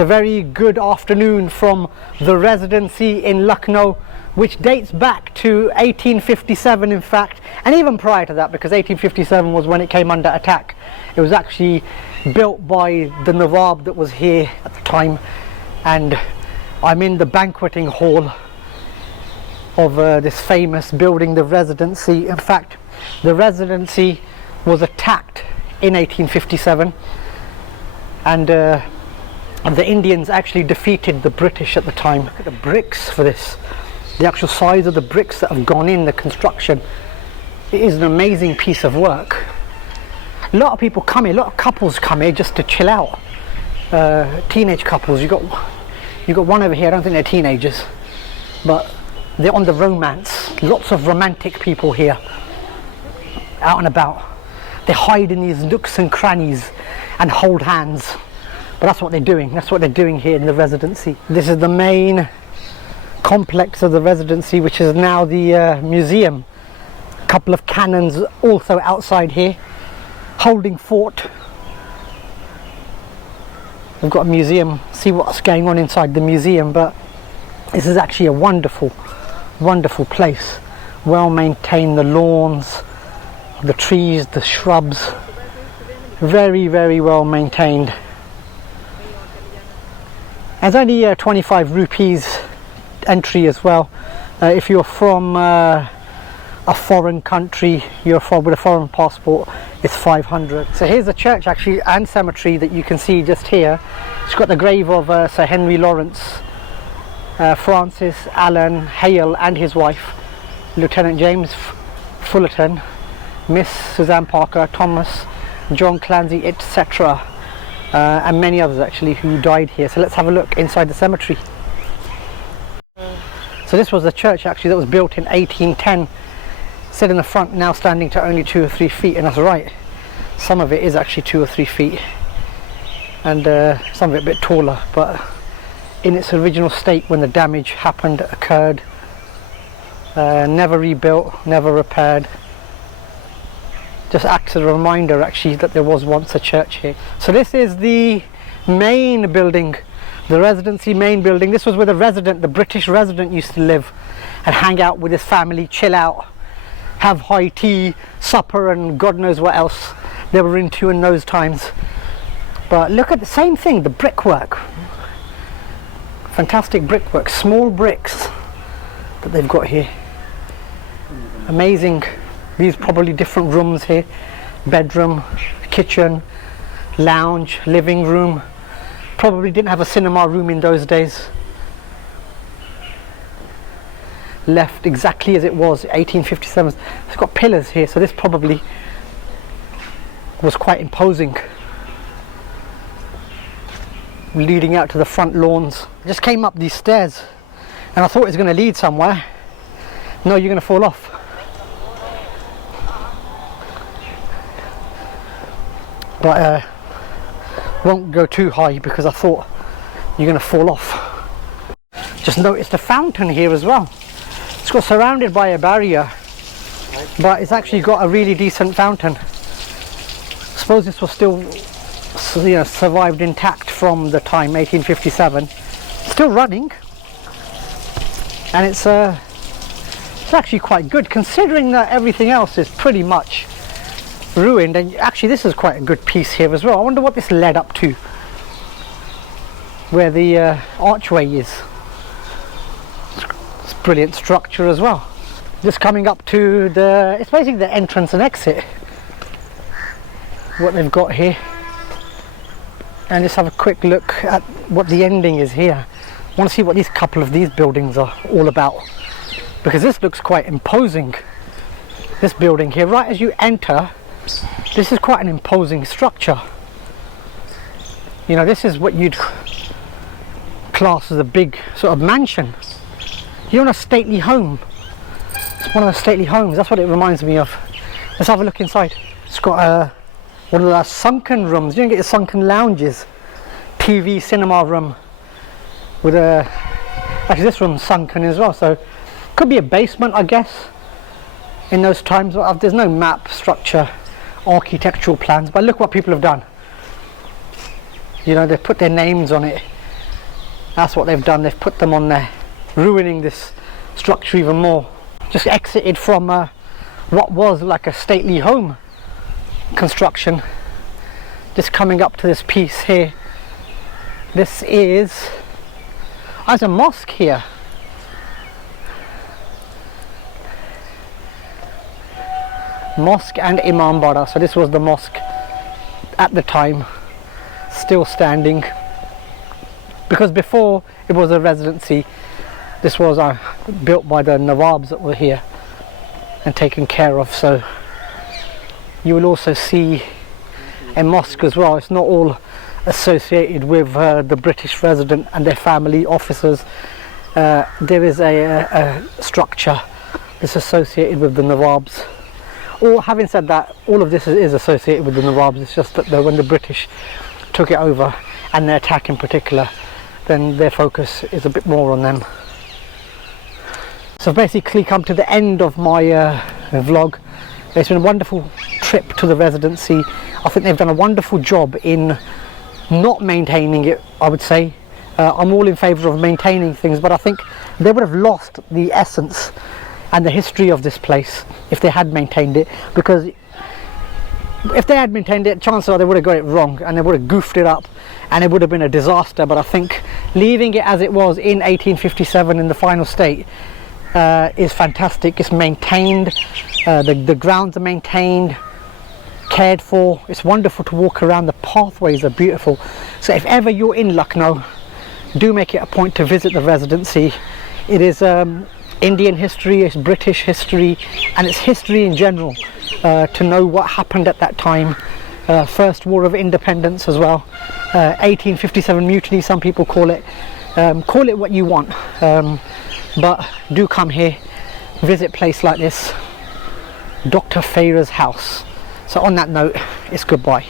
a very good afternoon from the Residency in Lucknow, which dates back to 1857 in fact, and even prior to that, because 1857 was when it came under attack. It was actually built by the Nawab that was here at the time, and I'm in the banqueting hall of this famous building, the Residency. In fact, the Residency was attacked in 1857, and the Indians actually defeated the British at the time. Look at the bricks for this, the actual size of the bricks that have gone in the construction. It is an amazing piece of work. A lot of people come here, a lot of couples come here just to chill out. Teenage couples, you got one over here. I don't think they're teenagers, but they're on the romance. Lots of romantic people here, out and about. They hide in these nooks and crannies and hold hands. But that's what they're doing. That's what they're doing here in the Residency. This is the main complex of the Residency, which is now the museum. A couple of cannons also outside here, holding fort. We've got a museum. See what's going on inside the museum. But this is actually a wonderful, wonderful place. Well maintained, the lawns, the trees, the shrubs. Very, very well maintained. There's only 25 rupees entry as well. If you're from a foreign country, with a foreign passport, it's 500. So here's a church actually and cemetery that you can see just here. It's got the grave of Sir Henry Lawrence, Francis Allen Hale and his wife, Lieutenant James Fullerton, Miss Suzanne Parker, Thomas, John Clancy, etc. And many others actually who died here. So let's have a look inside the cemetery. So this was the church actually that was built in 1810. Said in the front, now standing to only 2 or 3 feet, and that's right. Some of it is actually 2 or 3 feet, and some of it a bit taller, but in its original state when the damage occurred. Never rebuilt, never repaired. Just acts as a reminder actually that there was once a church here. So this is the main building, the Residency main building. This was where the British resident used to live and hang out with his family, chill out, have high tea, supper, and God knows what else they were into in those times. But look at the same thing, the brickwork. Fantastic brickwork, small bricks that they've got here. Amazing. These probably different rooms here. Bedroom, kitchen, lounge, living room. Probably didn't have a cinema room in those days. Left exactly as it was, 1857. It's got pillars here, so this probably was quite imposing. Leading out to the front lawns. I just came up these stairs and I thought it was going to lead somewhere. No, you're going to fall off. But won't go too high because I thought you're going to fall off. Just noticed a fountain here as well. It's got surrounded by a barrier, but it's actually got a really decent fountain. I suppose this was still, survived intact from the time 1857. Still running, and it's actually quite good considering that everything else is pretty much ruined. And actually this is quite a good piece here as well. I wonder what this led up to, where the archway is. It's brilliant structure as well. Just coming up to it's basically the entrance and exit, what they've got here. And just have a quick look at what the ending is here. I want to see what these couple of these buildings are all about, because this looks quite imposing. This building here, right as you enter, this is quite an imposing structure. This is what you'd class as a big sort of mansion. You're in a stately home. It's one of the stately homes. That's what it reminds me of. Let's have a look inside. It's got one of those sunken rooms. You don't get your sunken lounges. TV, cinema room with actually this room's sunken as well, so could be a basement, I guess, in those times. There's no map, structure, architectural plans, but look what people have done. They put their names on it That's what they've done. They've put them on there, ruining this structure even more. Just exited from what was like a stately home construction, just coming up to this piece here. This is, there's a mosque here. Mosque and Imam Bara. So this was the mosque at the time, still standing, because before it was a residency. This was built by the Nawabs that were here and taken care of. So you will also see a mosque as well. It's not all associated with the British resident and their family officers. There is a structure that's associated with the Nawabs. Or having said that, all of this is associated with the Nawabs. It's just that when the British took it over, and their attack in particular, then their focus is a bit more on them. So I've basically come to the end of my vlog. It's been a wonderful trip to the Residency. I think they've done a wonderful job in not maintaining it, I would say. I'm all in favour of maintaining things, but I think they would have lost the essence and the history of this place if they had maintained it, because if they had maintained it, chances are they would have got it wrong and they would have goofed it up and it would have been a disaster. But I think leaving it as it was in 1857 in the final state is fantastic. It's maintained, the grounds are maintained, cared for. It's wonderful to walk around. The pathways are beautiful. So if ever you're in Lucknow, do make it a point to visit the Residency. It is Indian history, it's British history, and it's history in general, to know what happened at that time. First War of Independence as well, 1857 Mutiny, some people call it what you want, but do come here, visit a place like this, Dr. Farah's house. So on that note, it's goodbye.